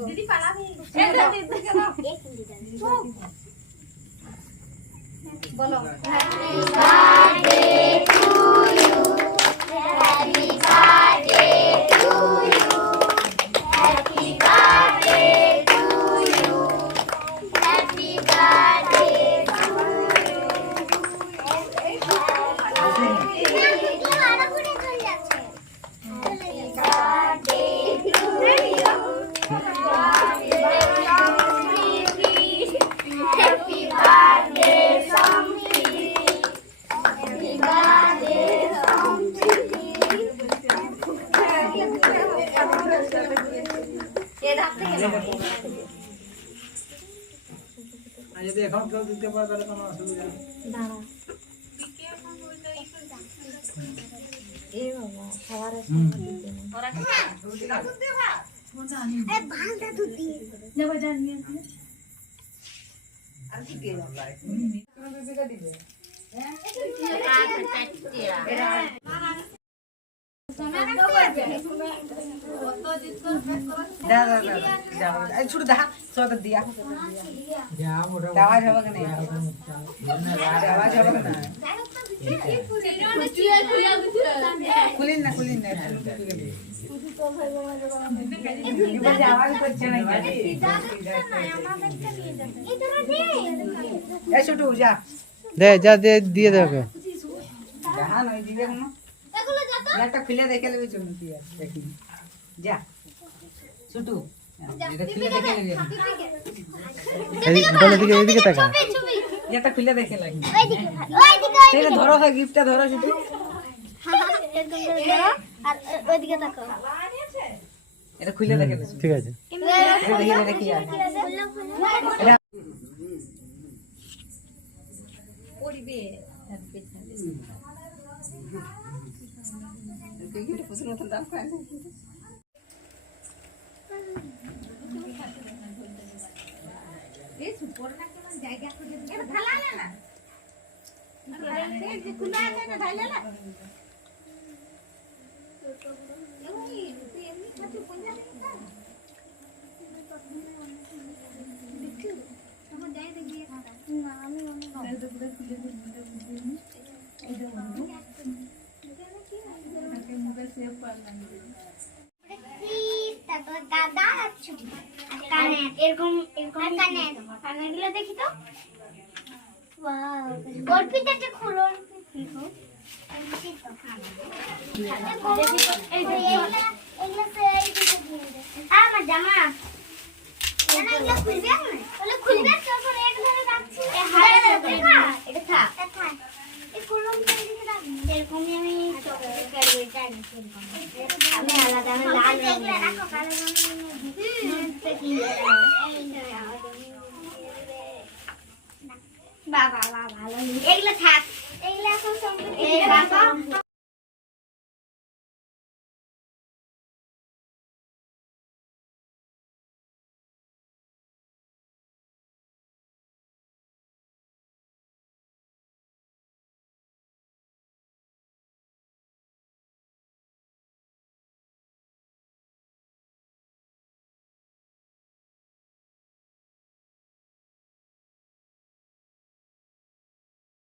दीदी पाला भी बोलो happy birthday to you happy birthday to you happy birthday to you happy birthday যদি এখন কেউ দিতে পারে তাহলে কোনো অসুবিধা নেই। छोड़ दहा स्वाद दिया आवाज होगा कि नहीं आवाज होगा कि नहीं खुलिन ना आवाज कुछ नहीं ए छोटू जा दे जा दे दिए दे ओके दहा नहीं दिए कोनो लाटा खुले देखे लेबे चलती है देखी जा छोटू এটা খুলে দেখে লাগি বলে দিকে এদিকে তাকা এটা খুলে দেখে লাগি ওইদিকে তাহলে ধরো হয় গিফটটা ধরো শুধু একদম ধরো আর ওইদিকে তাকাও এটা খুলে দেখে ঠিক আছে দেখে দেখি এটা পড়বে এটা পছন্দ মত দাম খায় এই সুপর না কেমন জায়গা করে এটা ঢালা না এই যে খুলা আছে না ঢালা না এমনি এমনি খাতে পয়সা নেই না দেখো আমার যাই দেখি না আমি অনেক এটা পুরো খুলে দিই এটা মোবাইল সেভ করলাম তারপর দাদা আচ্ছা কানে এরকম কানে কানেগুলো দেখি তো ওয়াও গল্পিটাটা খুলো দেখো দেখি তো এই যে এগুলো সেই দিকে দিয়ে দে আমার জামা জানা এগুলো খুলবে না বলে খুলবে তারপর এক ধরে রাখছি এটা খা এই কুলম দিকে রাখ এরকমই আমি করব এটা আমি আলাদা আমি লাল এগুলো রাখো কালো বাবা ভালো এগুলো থাক এগুলো এখন সব